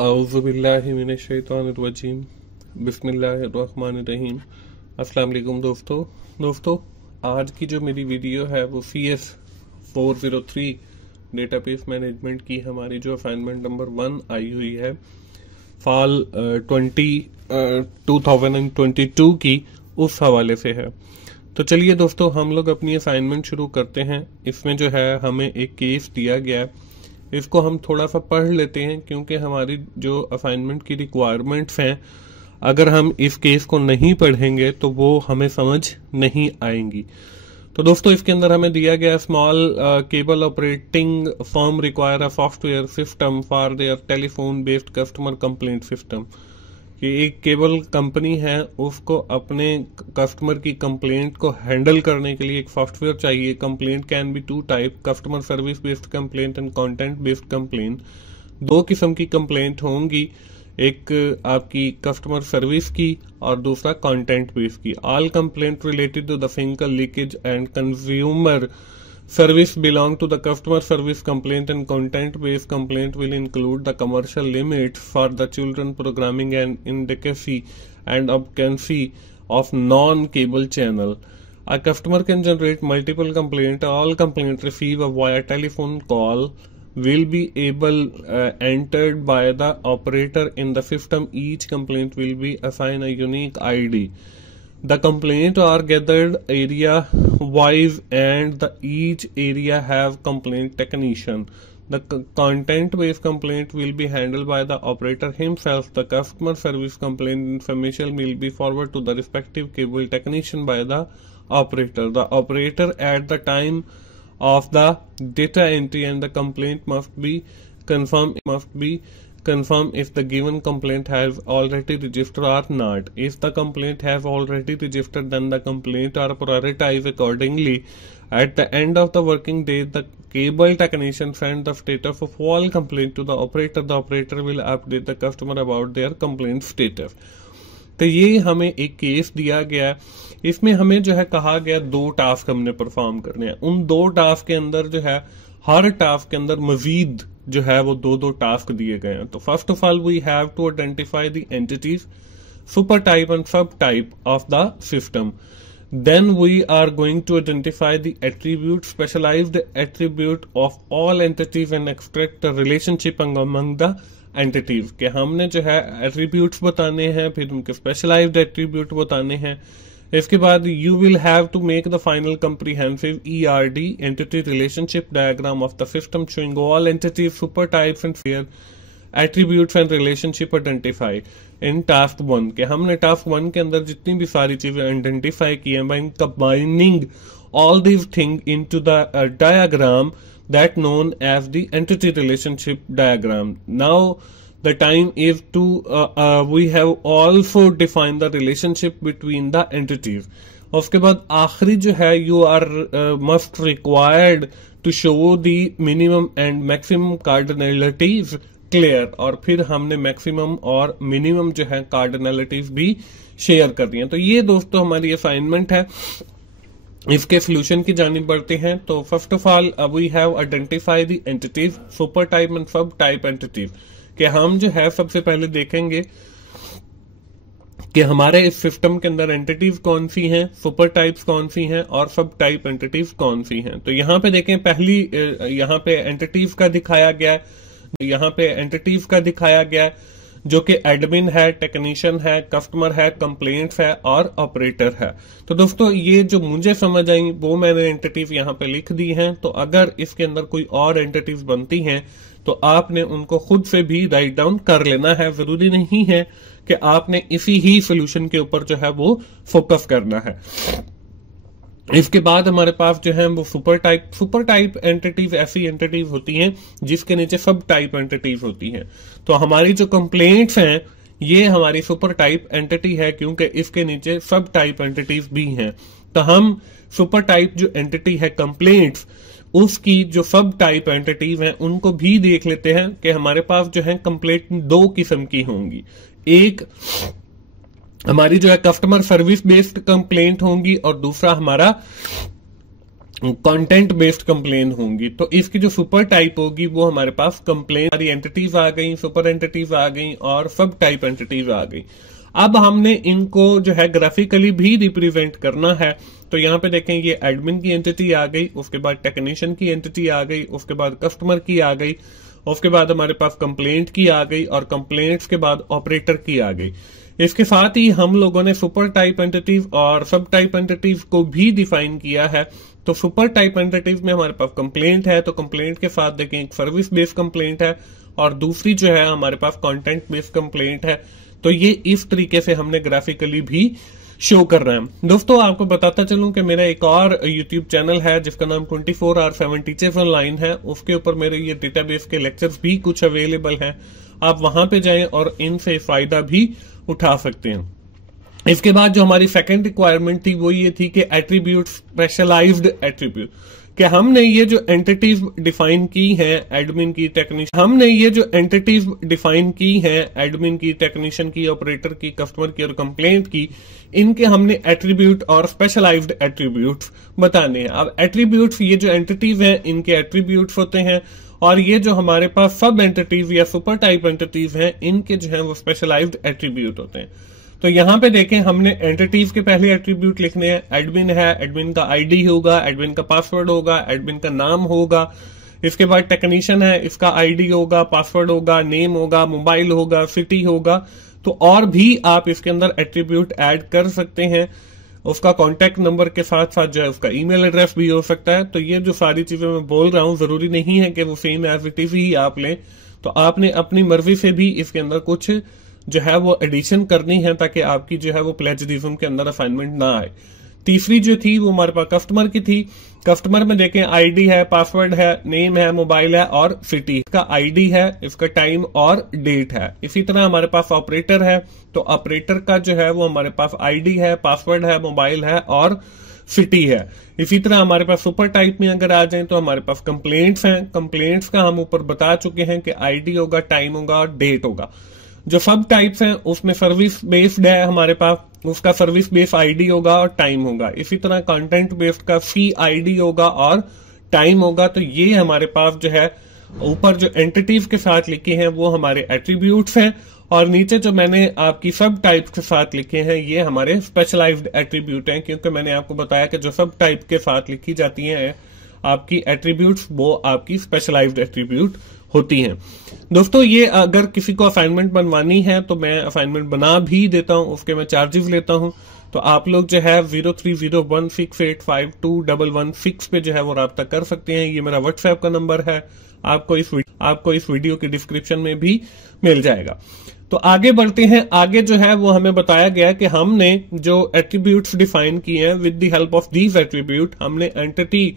औज़ुबिल्लाहिमिनश्शैतानिर्रजीम बिस्मिल्लाहिर्रहमानिर्रहीम। अस्सलाम वालेकुम दोस्तों, आज की जो मेरी वीडियो है वो CS 403 डेटाबेस मैनेजमेंट की हमारी जो असाइनमेंट नंबर 1 आई हुई है फाल 2022 की, उस हवाले से है। तो चलिए दोस्तों, हम लोग अपनी असाइनमेंट शुरू करते हैं। इसमें जो है हमें एक केस दिया गया है, इसको हम थोड़ा सा पढ़ लेते हैं क्योंकि हमारी जो असाइनमेंट की रिक्वायरमेंट्स हैं, अगर हम इस केस को नहीं पढ़ेंगे तो वो हमें समझ नहीं आएंगी। तो दोस्तों, इसके अंदर हमें दिया गया small cable operating firm require a software system for their telephone based customer complaint system. कि एक केबल कंपनी है, उसको अपने कस्टमर की कंप्लेंट को हैंडल करने के लिए एक सॉफ्टवेयर चाहिए। Complaint can be two type, customer service based complaint and content based complaint. दो किस्म की कंप्लेंट होंगी, एक आपकी कस्टमर सर्विस की और दूसरा कंटेंट बेस्ड की। All complaint related to the single leakage and consumer service belong to the customer service complaint, and content based complaint will include the commercial limits for the children programming and indicacy and occupancy of non-cable channel. A customer can generate multiple complaints. All complaints received via telephone call will be entered by the operator in the system. Each complaint will be assigned a unique ID. The complaints are gathered area wise and each area have complaint technician. The content based complaint will be handled by the operator himself. The customer service complaint information will be forwarded to the respective cable technician by the operator. The operator at the time of the data entry and the complaint must be confirm if the given complaint has already registered or not. If the complaint has already registered, then the complaint are prioritized accordingly. At the end of the working day, the cable technician send the status of all complaint to the operator. The operator will update the customer about their complaint status. तो ये हमें एक case दिया गया है। इसमें हमें जो है कहा गया 2 टास्क हमने परफॉर्म करने हैं। उन 2 टास्क के अंदर जो है हर टास्क के अंदर मजीद जो है वो 2 टास्क दिए गए हैं। तो first of all we have to identify the entities, super type and sub type of the system. Then we are going to identify the attribute, specialized attribute of all entities and extract the relationship among the entities. कि हमने जो है attributes बताने हैं, फिर उनके specialized attribute बताने हैं। इसके बाद you will have to make the final comprehensive ERD, entity relationship diagram of the system showing all entities, super types and their attributes and relationship identify in task 1। के हमने task 1 के अंदर जितनी भी सारी चीजें आइडेंटिफाई की हैं by combining all these things into the diagram that known as the entity relationship diagram. Now the time is to we have also defined the relationship between the entities. उसके बाद आखिरी जो है you are must required to show the minimum and maximum cardinalities clear, और फिर हमने maximum और minimum जो है कार्डिनलिटीज भी शेयर कर दी हैं। तो ये दोस्तों हमारी असाइनमेंट है। इसके सोल्यूशन की जानिब बढ़ते हैं। तो first of all we have identify the entities, super type and sub type entities. कि हम जो है सबसे पहले देखेंगे कि हमारे इस सिस्टम के अंदर एंटिटीज कौन सी हैं, सुपर टाइप्स कौन सी हैं और सब टाइप एंटिटीज कौन सी हैं। तो यहाँ पे देखें, पहली यहाँ पे एंटिटीज का दिखाया गया है, जो कि एडमिन है, टेक्नीशियन है, कस्टमर है, कंप्लेंट्स है और ऑपरेटर है। तो दोस्तों, ये जो मुझे समझ आई वो मैंने एंटिटीज यहाँ पे लिख दी हैं। तो अगर इसके अंदर कोई और एंटिटीज बनती हैं तो आपने उनको खुद से भी राइट डाउन कर लेना है। जरूरी नहीं है कि आपने इसी ही सोल्यूशन के ऊपर जो है वो फोकस करना है। इसके बाद हमारे पास जो है वो सुपर टाइप एंटिटीज ऐसी एंटिटीज होती हैं जिसके नीचे सब टाइप एंटिटीज होती हैं। तो हमारी जो कंप्लेंट्स हैं ये हमारी सुपर टाइप एंटिटी है, क्योंकि इसके नीचे सब टाइप एंटिटीज भी हैं। तो हम सुपर टाइप जो एंटिटी है कंप्लेंट्स, उसकी जो सब टाइप एंटिटीज हैं उनको भी देख लेते हैं कि हमारे पास जो है कंप्लेंट 2 किस्म की होंगी। एक हमारी जो है कस्टमर सर्विस बेस्ड कंप्लेंट होंगी और दूसरा हमारा कंटेंट बेस्ड कंप्लेन होंगी। तो इसकी जो सुपर टाइप होगी वो हमारे पास कंप्लेन, सारी एंटिटीज आ गई, सुपर एंटिटीज आ गई और सब टाइप एंटिटीज आ गई। अब हमने इनको जो है ग्राफिकली भी रिप्रेजेंट करना है। तो यहाँ पे देखें, ये एडमिन की एंटिटी आ गई, उसके बाद टेक्नीशियन की एंटिटी आ गई, उसके बाद कस्टमर की आ गई, उसके बाद हमारे पास कंप्लेंट की आ गई और कंप्लेंट्स के बाद ऑपरेटर की आ गई। इसके साथ ही हम लोगों ने सुपर टाइप एंटिटीज और सब टाइप एंटिटीज को भी डिफाइन किया है। तो सुपर टाइप एंटिटीज में हमारे पास कंप्लेंट है, तो कंप्लेंट के साथ देखें एक सर्विस बेस्ड कंप्लेंट है और दूसरी जो है हमारे पास कंटेंट बेस्ड कंप्लेंट है। तो ये इस तरीके से हमने ग्राफिकली भी शो कर रहा है। दोस्तों आपको बताता चलूं कि मेरा एक और YouTube चैनल है जिसका नाम 24 आवर 7 टीचर्स ऑनलाइन है। उसके ऊपर मेरे ये डेटाबेस के लेक्चर्स भी कुछ अवेलेबल हैं, आप वहां पे जाएं और इनसे फायदा भी उठा सकते हैं। इसके बाद जो हमारी सेकंड रिक्वायरमेंट थी वो ये थी कि एट्रीब्यूट, स्पेशलाइज्ड एट्रीब्यूट, कि हमने ये जो एंटिटीज डिफाइन की हैं एडमिन की, टेक्नीशियन, हमने ये जो एंटिटीज डिफाइन की हैं एडमिन की, टेक्नीशियन की, ऑपरेटर की, कस्टमर की और कंप्लेंट की, इनके हमने एट्रीब्यूट और स्पेशलाइज्ड एट्रीब्यूट्स बताने हैं। अब एट्रीब्यूट्स, ये जो एंटिटीज हैं इनके एट्रीब्यूट्स होते हैं और ये जो हमारे पास सब एंटिटीज या सुपर टाइप एंटिटीज हैं इनके जो है वो स्पेशलाइज्ड एट्रीब्यूट होते हैं। तो यहां पे देखें, हमने एंटिटीज के पहले एट्रीब्यूट लिखने हैं। एडमिन है, एडमिन का आईडी होगा, एडमिन का पासवर्ड होगा, एडमिन का नाम होगा। इसके बाद टेक्नीशियन है, इसका आईडी होगा, पासवर्ड होगा, नेम होगा, मोबाइल होगा, सिटी होगा। तो और भी आप इसके अंदर एट्रीब्यूट ऐड कर सकते हैं। उसका कॉन्टैक्ट नंबर के साथ साथ जो है उसका ईमेल एड्रेस भी हो सकता है। तो ये जो सारी चीजें मैं बोल रहा हूं जरूरी नहीं है कि वो सेम एज इट इज ही आप लें। तो आपने अपनी मर्जी से भी इसके अंदर कुछ जो है वो एडिशन करनी है ताकि आपकी जो है वो प्लेजरिज्म के अंदर असाइनमेंट ना आए। तीसरी जो थी वो हमारे पास कस्टमर की थी। कस्टमर में देखें, आईडी है, पासवर्ड है, नेम है, मोबाइल है और सिटी। इसका आईडी है, इसका टाइम और डेट है। इसी तरह हमारे पास ऑपरेटर है, तो ऑपरेटर का जो है वो हमारे पास आईडी है, पासवर्ड है, मोबाइल है और सिटी है। इसी तरह हमारे पास सुपर टाइप में अगर आ जाए तो हमारे पास कंप्लेंट्स हैं। कंप्लेंट्स का हम ऊपर बता चुके हैं कि आईडी होगा, टाइम होगा और डेट होगा। जो सब टाइप्स हैं उसमें सर्विस बेस्ड है हमारे पास, उसका सर्विस बेस्ड आईडी होगा और टाइम होगा। इसी तरह कंटेंट बेस्ड का फी आईडी होगा और टाइम होगा। तो ये हमारे पास जो है ऊपर जो एंटिटीज के साथ लिखे हैं वो हमारे एट्रीब्यूट्स हैं और नीचे जो मैंने आपकी सब टाइप्स के साथ लिखे हैं ये हमारे स्पेशलाइज्ड एट्रीब्यूट हैं, क्योंकि मैंने आपको बताया कि जो सब टाइप के साथ लिखी जाती हैं आपकी एट्रीब्यूट्स वो आपकी स्पेशलाइज्ड एट्रीब्यूट होती हैं। दोस्तों ये अगर किसी को असाइनमेंट बनवानी है तो मैं असाइनमेंट बना भी देता हूं, उसके मैं चार्जेस लेता हूं। तो आप लोग जो है 0301685216 पे जो है वो राब्ता कर सकते हैं। ये मेरा व्हाट्सएप का नंबर है, आपको इस वीडियो की डिस्क्रिप्शन में भी मिल जाएगा। तो आगे बढ़ते हैं। आगे जो है वो हमें बताया गया कि हमने जो एट्रीब्यूट्स डिफाइन किए हैं, with the help of these attribute हमने एंटिटी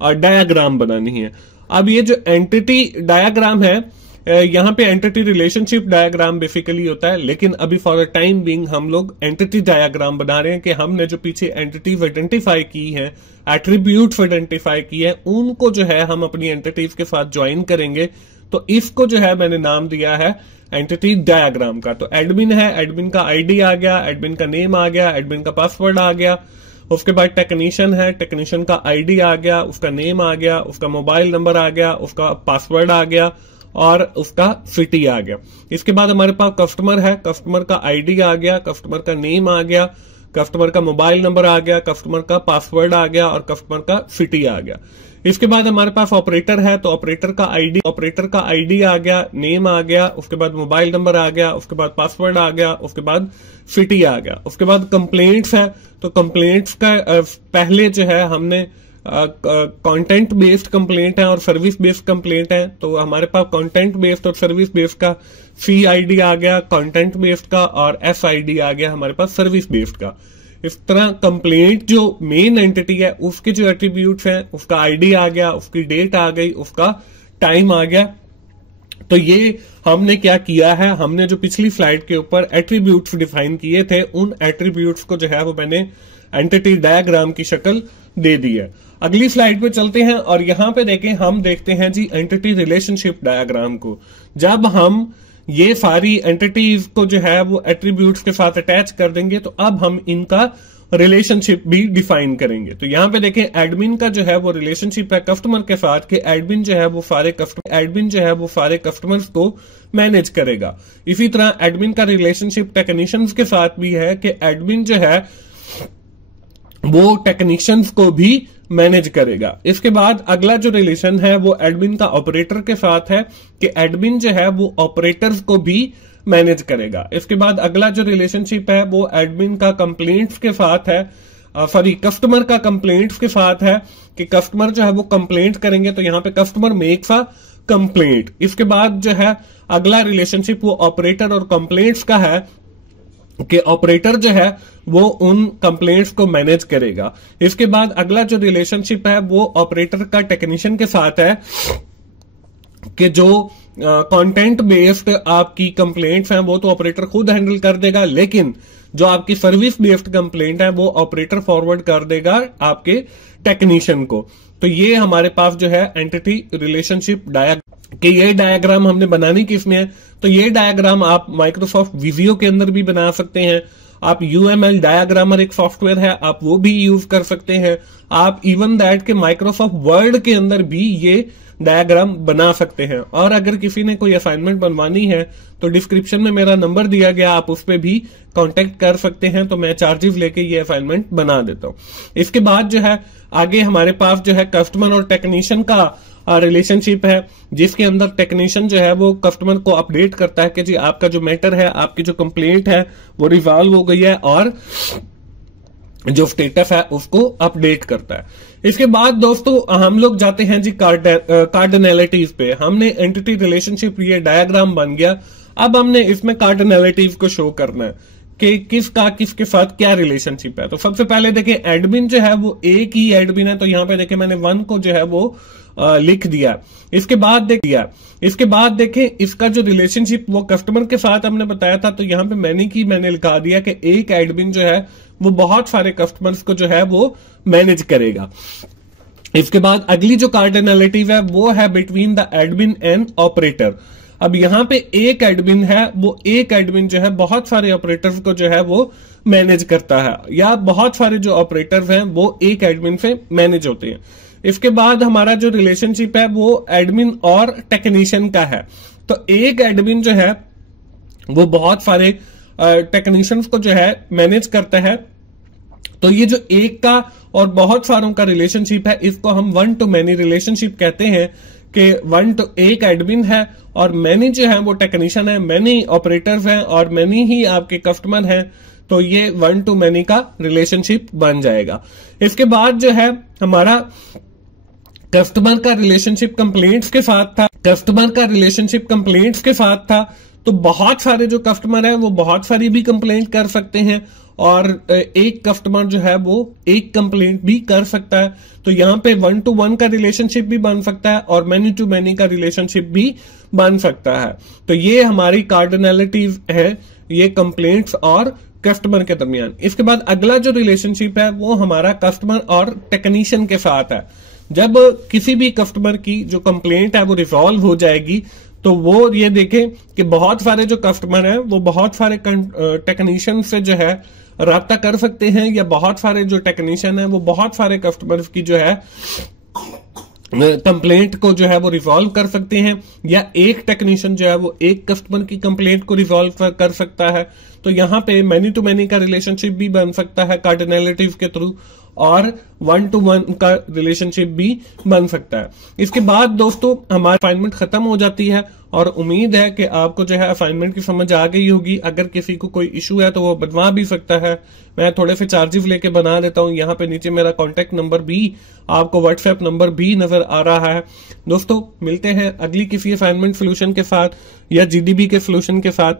डायग्राम बनानी है। अब ये जो एंटिटी डायग्राम है, यहाँ पे एंटिटी रिलेशनशिप डायग्राम बेसिकली होता है, लेकिन अभी फॉर अ टाइम बीइंग हम लोग एंटिटी डायग्राम बना रहे हैं कि हमने जो पीछे एंटिटीज आइडेंटिफाई की हैं, एट्रीब्यूट्स आइडेंटिफाई किए हैं, उनको जो है हम अपनी एंटिटीज के साथ ज्वाइन करेंगे। तो इसको जो है मैंने नाम दिया है एंटिटी डायग्राम का। तो एडमिन है, एडमिन का आईडी आ गया, एडमिन का नेम आ गया, एडमिन का पासवर्ड आ गया। उसके बाद टेक्नीशियन है, टेक्नीशियन का आईडी आ गया, उसका नेम आ गया, उसका मोबाइल नंबर आ गया, उसका पासवर्ड आ गया और उसका सिटी आ गया। इसके बाद हमारे पास कस्टमर है, कस्टमर का आईडी आ गया, कस्टमर का नेम आ गया, कस्टमर का मोबाइल नंबर आ गया, कस्टमर का पासवर्ड आ गया और कस्टमर का सिटी आ गया। इसके बाद हमारे पास ऑपरेटर है, तो ऑपरेटर का आईडी आ गया, नेम आ गया, उसके बाद मोबाइल नंबर आ गया, उसके बाद पासवर्ड आ गया, उसके बाद सिटी आ गया। उसके बाद कंप्लेंट्स है, तो कंप्लेंट्स का पहले जो है हमने कंटेंट बेस्ड कंप्लेंट है और सर्विस बेस्ड कंप्लेंट है। तो हमारे पास कंटेंट बेस्ड और सर्विस बेस्ड का सी आईडी आ गया कंटेंट बेस्ड का और एस आईडी आ गया हमारे पास सर्विस बेस्ड का। इस तरह कंप्लेंट जो मेन एंटिटी है उसके जो एट्रीब्यूट्स हैं, उसका आईडी आ गया, उसकी डेट आ गई, उसका टाइम आ गया। तो ये हमने क्या किया है, हमने जो पिछली स्लाइड के ऊपर एट्रीब्यूट्स डिफाइन किए थे उन एट्रीब्यूट्स को जो है वो मैंने एंटिटी डायग्राम की शक्ल दे दी है। अगली स्लाइड पे चलते हैं और यहां पे देखें, हम देखते हैं जी एंटिटी रिलेशनशिप डायग्राम को। जब हम ये सारी एंटिटीज को जो है वो एट्रीब्यूट्स के साथ अटैच कर देंगे तो अब हम इनका रिलेशनशिप भी डिफाइन करेंगे। तो यहाँ पे देखें एडमिन का जो है वो रिलेशनशिप है कस्टमर के साथ कि एडमिन जो है वो सारे कस्टमर्स को मैनेज करेगा। इसी तरह एडमिन का रिलेशनशिप टेक्नीशियंस के साथ भी है कि एडमिन जो है वो टेक्नीशियंस को भी मैनेज करेगा। इसके बाद अगला जो रिलेशन है वो एडमिन का ऑपरेटर के साथ है कि एडमिन जो है वो ऑपरेटर्स को भी मैनेज करेगा। इसके बाद अगला जो रिलेशनशिप है वो एडमिन का कंप्लेंट्स के साथ है, कस्टमर का कंप्लेंट्स के साथ है कि कस्टमर जो है वो कंप्लेंट करेंगे तो यहाँ पे कस्टमर मेक्स अ कंप्लेंट। इसके बाद जो है अगला रिलेशनशिप वो ऑपरेटर और कंप्लेंट्स का है कि ऑपरेटर जो है वो उन कंप्लेंट्स को मैनेज करेगा। इसके बाद अगला जो रिलेशनशिप है वो ऑपरेटर का टेक्नीशियन के साथ है कि जो कंटेंट बेस्ड आपकी कंप्लेंट्स हैं वो तो ऑपरेटर खुद हैंडल कर देगा, लेकिन जो आपकी सर्विस बेस्ड कंप्लेंट है वो ऑपरेटर फॉरवर्ड कर देगा आपके टेक्नीशियन को। तो ये हमारे पास जो है एंटिटी रिलेशनशिप डायग्राम कि ये डायग्राम हमने बनानी किसमें है, तो ये डायग्राम आप माइक्रोसॉफ्ट विजियो के अंदर भी बना सकते हैं। आप UML डायग्रामर एक सॉफ्टवेयर है, आप वो भी यूज कर सकते हैं। आप इवन दैट के माइक्रोसॉफ्ट वर्ड के अंदर भी ये डायग्राम बना सकते हैं। और अगर किसी ने कोई असाइनमेंट बनवानी है तो डिस्क्रिप्शन में मेरा नंबर दिया गया, आप उस पर भी कांटेक्ट कर सकते हैं, तो मैं चार्जेस लेके ये असाइनमेंट बना देता हूं। इसके बाद जो है आगे हमारे पास जो है कस्टमर और टेक्नीशियन का रिलेशनशिप है, जिसके अंदर टेक्नीशियन जो है वो कस्टमर को अपडेट करता है कि जी आपका जो मैटर है, आपकी जो कंप्लेंट है वो रिजॉल्व हो गई है, और जो स्टेटस है उसको अपडेट करता है। इसके बाद दोस्तों हम लोग जाते हैं जी कार्डिनैलिटीज पे। हमने एंटिटी रिलेशनशिप ये डायग्राम बन गया, अब हमने इसमें कार्डिनैलिटीज को शो करना है कि किसका किसके साथ क्या रिलेशनशिप है। तो सबसे पहले देखें एडमिन जो है वो एक ही एडमिन है, तो यहाँ पे देखें मैंने 1 को जो है वो लिख दिया। इसके बाद देखें इसका जो रिलेशनशिप वो कस्टमर के साथ हमने बताया था, तो यहाँ पे मैंने लिखा दिया कि एक एडमिन जो है वो बहुत सारे कस्टमर्स को जो है वो मैनेज करेगा। इसके बाद अगली जो कार्डिनैलिटी है वो है between the admin and operator. अब यहाँ पे एक एडमिन है, वो एक एडमिन जो है बहुत सारे ऑपरेटर्स को जो है वो मैनेज करता है, या बहुत सारे जो ऑपरेटर्स हैं वो एक एडमिन से मैनेज होते हैं। इसके बाद हमारा जो रिलेशनशिप है वो एडमिन और टेक्नीशियन का है। तो एक एडमिन जो है वो बहुत सारे टेक्नीशियंस को जो है मैनेज करता है। तो ये जो एक का और बहुत सारों का रिलेशनशिप है इसको हम वन टू मैनी रिलेशनशिप कहते हैं कि एक एडमिन है और मैनी जो है वो टेक्नीशियन है, मैनी ऑपरेटर्स हैं और मैनी ही आपके कस्टमर हैं। तो ये 1 to many का रिलेशनशिप बन जाएगा। इसके बाद जो है हमारा कस्टमर का रिलेशनशिप कंप्लेंट्स के साथ था, तो बहुत सारे जो कस्टमर है वो बहुत सारी भी कंप्लेंट कर सकते हैं, और एक कस्टमर जो है वो एक कंप्लेंट भी कर सकता है। तो यहाँ पे 1 to 1 का रिलेशनशिप भी बन सकता है और मैनी टू मैनी का रिलेशनशिप भी बन सकता है। तो ये हमारी कार्डिनैलिटीज है, ये कंप्लेंट्स और कस्टमर के दरमियान। इसके बाद अगला जो रिलेशनशिप है वो हमारा कस्टमर और टेक्नीशियन के साथ है। जब किसी भी कस्टमर की जो कंप्लेंट है वो रिजॉल्व हो जाएगी, तो वो ये देखें कि बहुत सारे जो कस्टमर हैं वो बहुत सारे टेक्नीशियन से जो है राब्ता कर सकते हैं, या बहुत सारे जो टेक्नीशियन हैं वो बहुत सारे कस्टमर्स की जो है कंप्लेंट को जो है वो रिजॉल्व कर सकते हैं, या एक टेक्नीशियन जो है वो एक कस्टमर की कंप्लेंट को रिजॉल्व कर सकता है। तो यहाँ पे मैनी टू मैनी का रिलेशनशिप भी बन सकता है कार्डिनैलिटीज के थ्रू, और 1 to 1 का रिलेशनशिप भी बन सकता है। इसके बाद दोस्तों हमारी असाइनमेंट खत्म हो जाती है, और उम्मीद है कि आपको जो है असाइनमेंट की समझ आ गई होगी। अगर किसी को कोई इशू है तो वो बनवा भी सकता है, मैं थोड़े से चार्जेस लेके बना देता हूँ। यहाँ पे नीचे मेरा कॉन्टेक्ट नंबर भी, आपको व्हाट्सएप नंबर भी नजर आ रहा है। दोस्तों मिलते हैं अगली किसी असाइनमेंट सोल्यूशन के साथ या GDB के सोल्यूशन के साथ।